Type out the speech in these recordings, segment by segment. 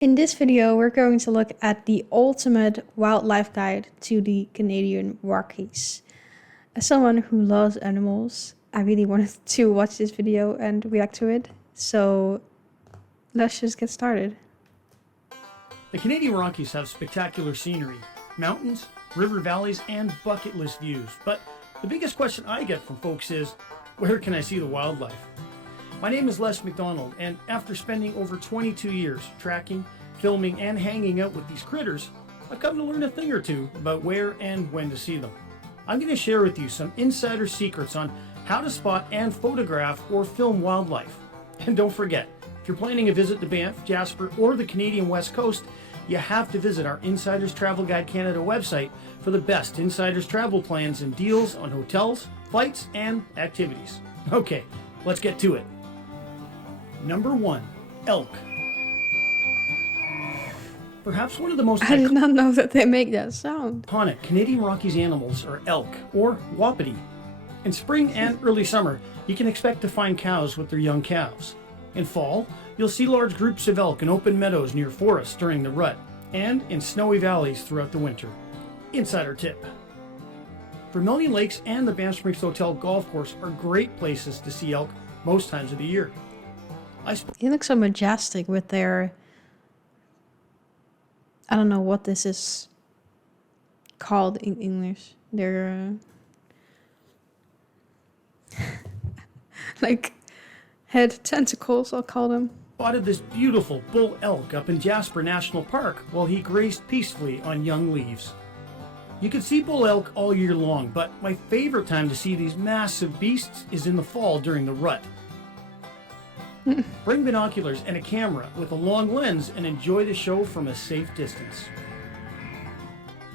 In this video, we're going to look at the ultimate wildlife guide to the Canadian Rockies. As someone who loves animals, I really wanted to watch this video and react to it. So let's just get started. The Canadian Rockies have spectacular scenery, mountains, river valleys, and bucket list views. But the biggest question I get from folks is, where can I see the wildlife? My name is Les McDonald, and after spending over 22 years tracking, filming, and hanging out with these critters, I've come to learn a thing or two about where and when to see them. I'm going to share with you some insider secrets on how to spot and photograph or film wildlife. And don't forget, if you're planning a visit to Banff, Jasper, or the Canadian West Coast, you have to visit our Insiders Travel Guide Canada website for the best Insiders travel plans and deals on hotels, flights, and activities. Okay, let's get to it. Number 1. Elk. Perhaps one of the most I did not know that they make that sound. iconic Canadian Rockies animals are elk, or wapiti. In spring and early summer, you can expect to find cows with their young calves. In fall, you'll see large groups of elk in open meadows near forests during the rut, and in snowy valleys throughout the winter. Insider tip. Vermilion Lakes and the Banff Springs Hotel golf course are great places to see elk most times of the year. They look so majestic with their... I don't know what this is called in English. They're like head tentacles, I'll call them. Spotted this beautiful bull elk up in Jasper National Park while he grazed peacefully on young leaves. You can see bull elk all year long, but my favorite time to see these massive beasts is in the fall during the rut. Bring binoculars and a camera with a long lens and enjoy the show from a safe distance.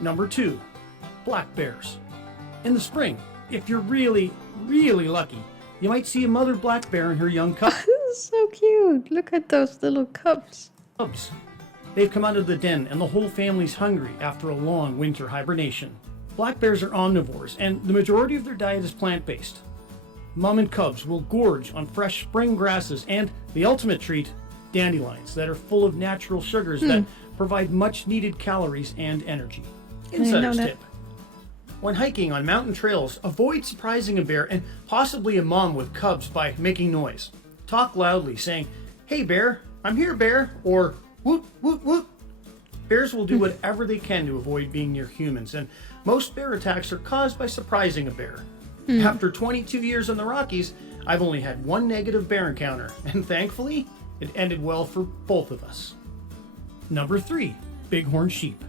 Number 2. Black bears. In the spring, if you're really lucky, you might see a mother black bear and her young cubs. This is so cute. Look at those little cubs. They've come out of the den and the whole family's hungry after a long winter hibernation. Black bears are omnivores and the majority of their diet is plant-based. Mom and cubs will gorge on fresh spring grasses and, the ultimate treat, dandelions that are full of natural sugars that provide much needed calories and energy. Insider's tip. When hiking on mountain trails, avoid surprising a bear and possibly a mom with cubs by making noise. Talk loudly saying, "Hey bear, I'm here bear," or "Woot, woot, woot." Bears will do whatever they can to avoid being near humans, and most bear attacks are caused by surprising a bear. After 22 years in the Rockies, I've only had one negative bear encounter, and thankfully, it ended well for both of us. Number 3. Bighorn sheep.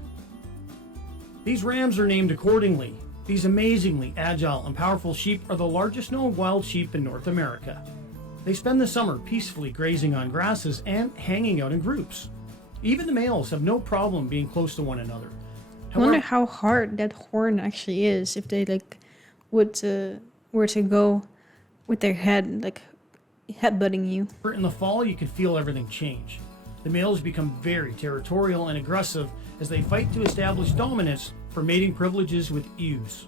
These rams are named accordingly. These amazingly agile and powerful sheep are the largest known wild sheep in North America. They spend the summer peacefully grazing on grasses and hanging out in groups. Even the males have no problem being close to one another. I wonder how hard that horn actually is if they were to go with their head, like headbutting you. In the fall, you can feel everything change. The males become very territorial and aggressive as they fight to establish dominance for mating privileges with ewes.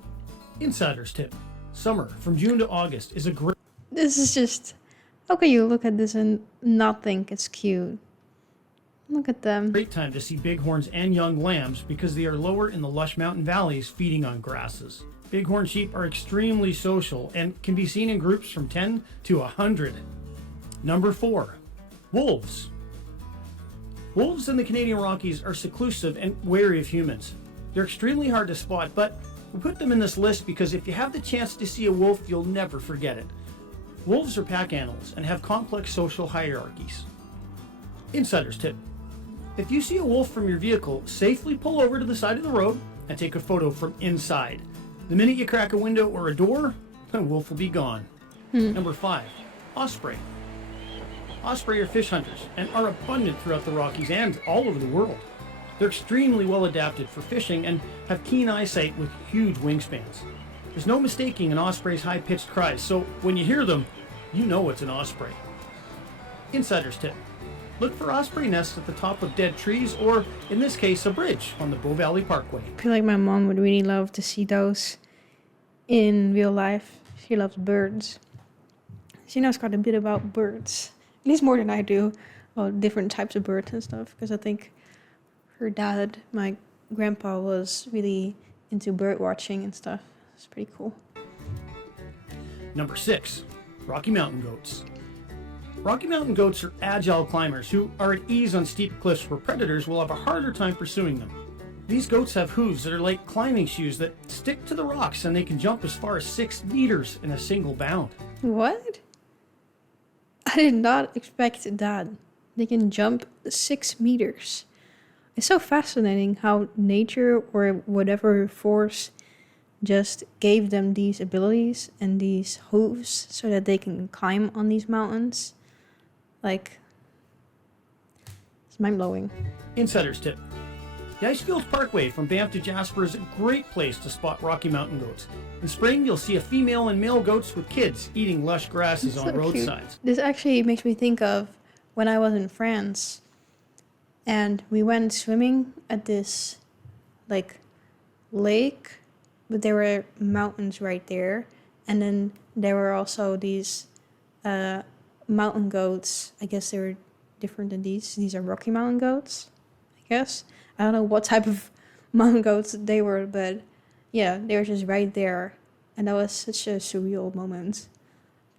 Insider's tip. Summer, from June to August, is a great... This is just... How can you look at this and not think it's cute? Look at them. Great time to see bighorns and young lambs because they are lower in the lush mountain valleys feeding on grasses. Bighorn sheep are extremely social and can be seen in groups from 10 to 100. Number 4. Wolves. Wolves in the Canadian Rockies are seclusive and wary of humans. They're extremely hard to spot, but we put them in this list because if you have the chance to see a wolf, you'll never forget it. Wolves are pack animals and have complex social hierarchies. Insider's tip. If you see a wolf from your vehicle, safely pull over to the side of the road and take a photo from inside. The minute you crack a window or a door, the wolf will be gone. Number 5. Osprey. Osprey are fish hunters and are abundant throughout the Rockies and all over the world. They're extremely well adapted for fishing and have keen eyesight with huge wingspans. There's no mistaking an osprey's high-pitched cries, so when you hear them, you know it's an osprey. Insider's tip. Look for osprey nests at the top of dead trees or, in this case, a bridge on the Bow Valley Parkway. I feel like my mom would really love to see those in real life. She loves birds. She knows quite a bit about birds. At least more than I do. well, different types of birds and stuff. Because I think her dad, my grandpa, was really into bird watching and stuff. It's pretty cool. Number 6, Rocky Mountain goats. Rocky Mountain goats are agile climbers who are at ease on steep cliffs where predators will have a harder time pursuing them. These goats have hooves that are like climbing shoes that stick to the rocks, and they can jump as far as 6 meters in a single bound. What? I did not expect that. They can jump 6 meters. It's so fascinating how nature or whatever force just gave them these abilities and these hooves so that they can climb on these mountains. Like, it's mind-blowing. Insider's tip. The Icefields Parkway from Banff to Jasper is a great place to spot Rocky Mountain goats. In spring, you'll see a female and male goats with kids eating lush grasses on roadsides. This actually makes me think of when I was in France and we went swimming at this like lake, but there were mountains right there, and then there were also these mountain goats. I guess they were different than these are Rocky Mountain goats, I guess. I don't know what type of mountain goats they were, but yeah, they were just right there, and that was such a surreal moment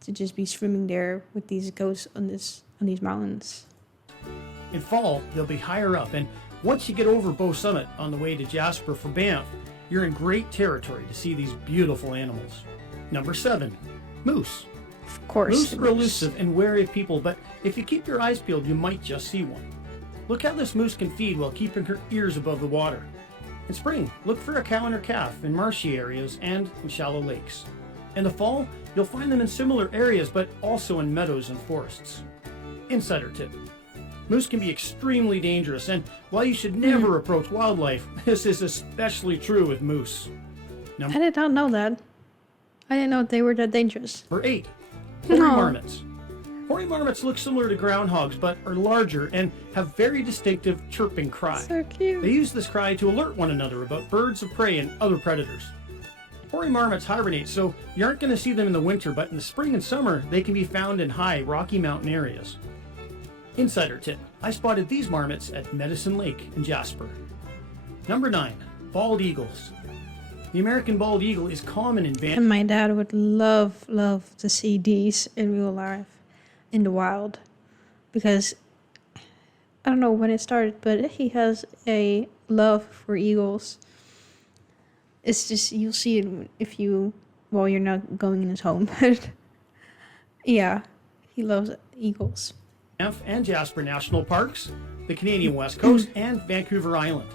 to just be swimming there with these goats on these mountains. In fall, they'll be higher up, and once you get over Bow Summit on the way to Jasper for Banff, you're in great territory to see these beautiful animals. Number 7, moose. Of course. Moose are elusive and wary of people, but if you keep your eyes peeled, you might just see one. Look how this moose can feed while keeping her ears above the water. In spring, look for a cow and her calf in marshy areas and in shallow lakes. In the fall, you'll find them in similar areas, but also in meadows and forests. Insider tip. Moose can be extremely dangerous, and while you should never approach wildlife, this is especially true with moose. I did not know that. I didn't know they were that dangerous. Number 8, hoary marmots. Hoary marmots look similar to groundhogs, but are larger and have very distinctive chirping cry. So cute. They use this cry to alert one another about birds of prey and other predators. Hoary marmots hibernate, so you aren't going to see them in the winter, but in the spring and summer, they can be found in high Rocky Mountain areas. Insider tip. I spotted these marmots at Medicine Lake in Jasper. Number 9, bald eagles. The American bald eagle is common in Banff. And my dad would love to see these in real life, in the wild, because I don't know when it started, but he has a love for eagles. It's just, you'll see it if you, well, you're not going in his home, but yeah, he loves eagles. Banff and Jasper National Parks, the Canadian West Coast, and Vancouver Island.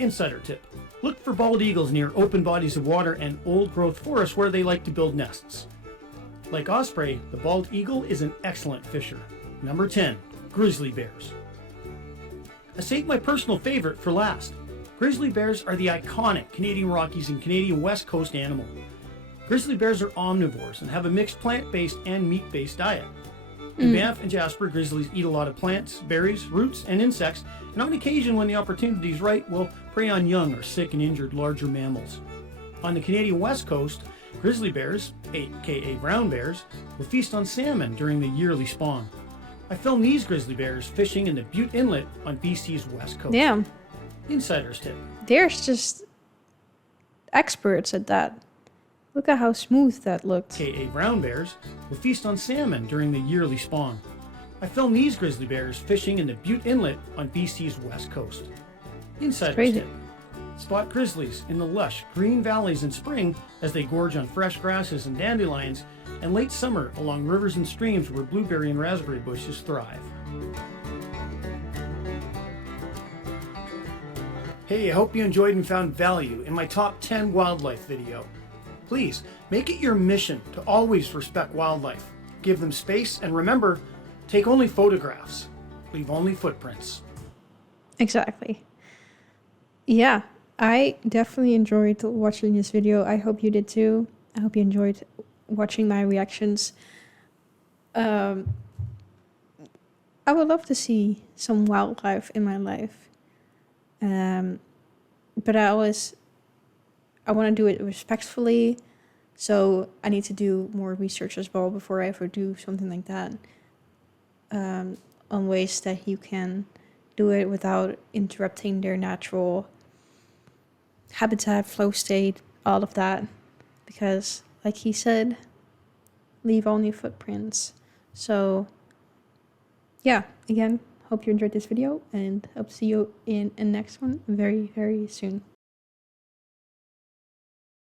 Insider tip. Look for bald eagles near open bodies of water and old-growth forests where they like to build nests. Like Osprey, the bald eagle is an excellent fisher. Number 10, grizzly bears. I saved my personal favorite for last. Grizzly bears are the iconic Canadian Rockies and Canadian West Coast animal. Grizzly bears are omnivores and have a mixed plant-based and meat-based diet. In Banff and Jasper, grizzlies eat a lot of plants, berries, roots, and insects, and on occasion, when the opportunity is right, will prey on young or sick and injured larger mammals. On the Canadian West Coast, grizzly bears, aka brown bears, will feast on salmon during the yearly spawn. I filmed these grizzly bears fishing in the Butte Inlet on BC's west coast. Yeah. Insider's tip. There's just experts at that. Look at how smooth that looked. aka brown bears, will feast on salmon during the yearly spawn. I filmed these grizzly bears fishing in the Butte Inlet on BC's west coast. Insider's tip. Spot grizzlies in the lush green valleys in spring as they gorge on fresh grasses and dandelions, and late summer along rivers and streams where blueberry and raspberry bushes thrive. Hey, I hope you enjoyed and found value in my top 10 wildlife video. Please, make it your mission to always respect wildlife, give them space, and remember, take only photographs, leave only footprints. Exactly. Yeah, I definitely enjoyed watching this video. I hope you did too. I hope you enjoyed watching my reactions. I would love to see some wildlife in my life. But I want to do it respectfully, so I need to do more research as well before I ever do something like that. on ways that you can do it without interrupting their natural habitat, flow state, all of that. Because, like he said, leave only footprints. So, yeah, again, hope you enjoyed this video and hope to see you in the next one very, very soon.